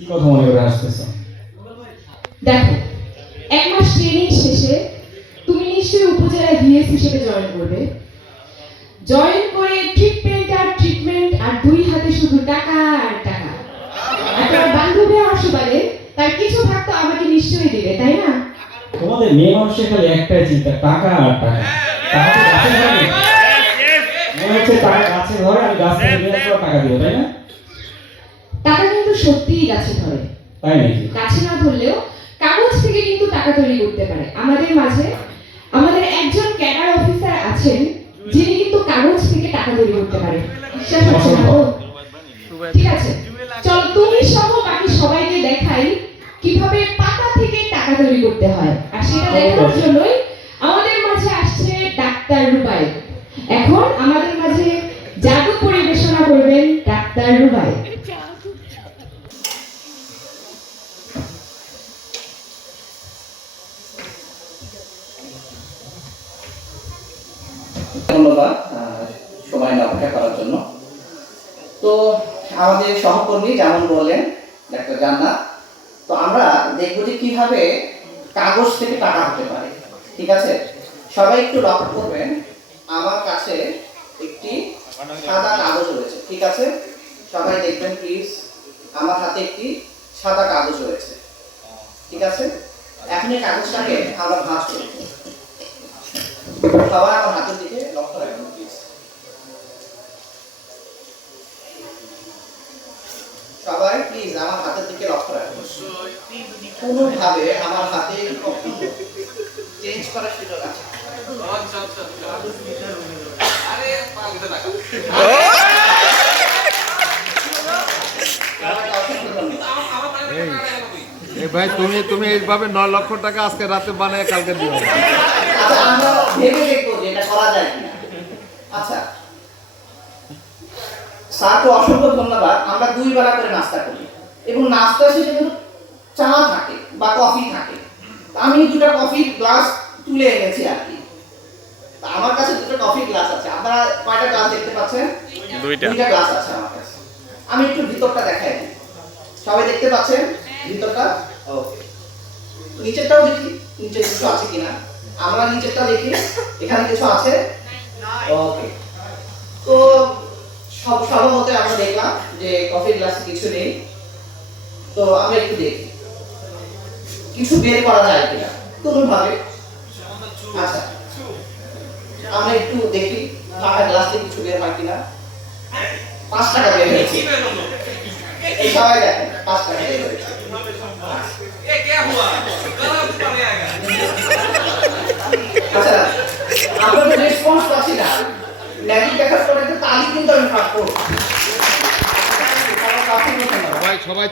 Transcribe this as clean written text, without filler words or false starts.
কি কথা মনে করে আসতেছো? দেখো, এক মাস ট্রেনিং শেষে তুমি নিশ্চয়ই উপজেলা ভিএস হিসেবে জয়েন করবে। জয়েন করে ট্রিটমেন্ট আর দুই হাতে শুধু টাকা আর টাকা। আর তোমার বান্ধবী আমার সুবাদে তার কিছু ভাগ তো আমাকে নিশ্চয়ই দেবে, তাই না? তোমাদের মেয়ে মানুষের খালি একটাই চিন্তা, টাকা আর টাকা। টাকা তো গাছে ধরে। মনে হচ্ছে টাকা গাছে ধরে, আমি গাছ থেকে নিয়ে আসবো টাকা দিব, তাই না? টাকা কিন্তু সত্যিই গাছে ধরে। তাই নাকি? গাছে না ধরলেও কাগজ থেকে কিন্তু টাকা তৈরি করতে পারে। আমাদের মাঝে আমাদের একজন ক্যাডার অফিসার আছেন যিনি কিন্তু কাগজ থেকে টাকা তৈরি করতে পারে। বিশ্বাস হচ্ছে না? ঠিক আছে, চল তুমি সহ বাকি সবাইকে দেখাই কিভাবে পাতা থেকে টাকা তৈরি করতে হয়। আর সেটা দেখানোর জন্যই আমাদের মাঝে আসছে ডাক্তার রুবাই। এখন আমাদের মাঝে জাদু পরিবেশনা করবেন ডাক্তার রুবাই। ধন্যবাদ সময় অপেক্ষা করার জন্য। তো আমাদের সহকর্মী যেমন বললেন ডাক্তার জান্নাত, তো আমরা দেখবো যে কিভাবে কাগজ থেকে টাকা হতে পারে। ঠিক আছে, সবাই একটু লক্ষ্য করবেন, আমার কাছে একটি সাদা কাগজ রয়েছে। ঠিক আছে, সবাই দেখবেন প্লিজ, আমার হাতে একটি সাদা কাগজ রয়েছে। ঠিক আছে, এখন এই কাগজটাকে আমরা ভাঁজ করব। সবাই আমার হাতের দিকে লক্ষ্য রাখবেন প্লিজ। সবাই প্লিজ আমার হাতের দিকে লক্ষ্য রাখবেন। কোনোভাবে আমার হাতে চেঞ্জ করার সুযোগ আছে। ভাই তুমি এইভাবে 9 লক্ষ টাকা আজকে রাতে বানায় কালকে দিও। আচ্ছা, আমরা ভেবে দেখবো যে এটা করা যায় কিনা। আচ্ছা স্যারকে অসংখ্য ধন্যবাদ। আমরা 2 বেলা করে নাস্তা করি এবং নাস্তা শেষে কিন্তু চা থাকে বা কফি থাকে। আমি 2টা কফির গ্লাস তুলে এনেছি আর কি। আমার কাছে 2টা কফির গ্লাস আছে। আপনারা কয়টা গ্লাস দেখতে পাচ্ছেন? 2টা গ্লাস আছে আমার কাছে। আমি একটু ভিতরটা দেখাই দিই। সবাই দেখতে পাচ্ছেন ভিতরটা? ওকে, নিচেরটাও দেখি, নিচে কিছু আছে কিনা। আমরা নিচেরটা দেখি, এখানে কিছু আছে। ওকে, তো সর্বমতে আমরা দেখলাম যে কফি গ্লাসে কিছু নেই। তো আমরা একটু দেখি কিছু বের করা যায় কিনা কোনোভাবে। আচ্ছা, আমরা একটু দেখি টাকা গ্লাস থেকে কিছু বের হয় কিনা। 5 টাকা বের হয়েছে। সবাই দেখেন 5 টাকা বের হয়েছে। আচ্ছা, আপনাদের রেসপন্স পাচ্ছি না। ম্যাজিক দেখার পরে একটা তালি কিন্তু আমি পাঠ করব। সবাই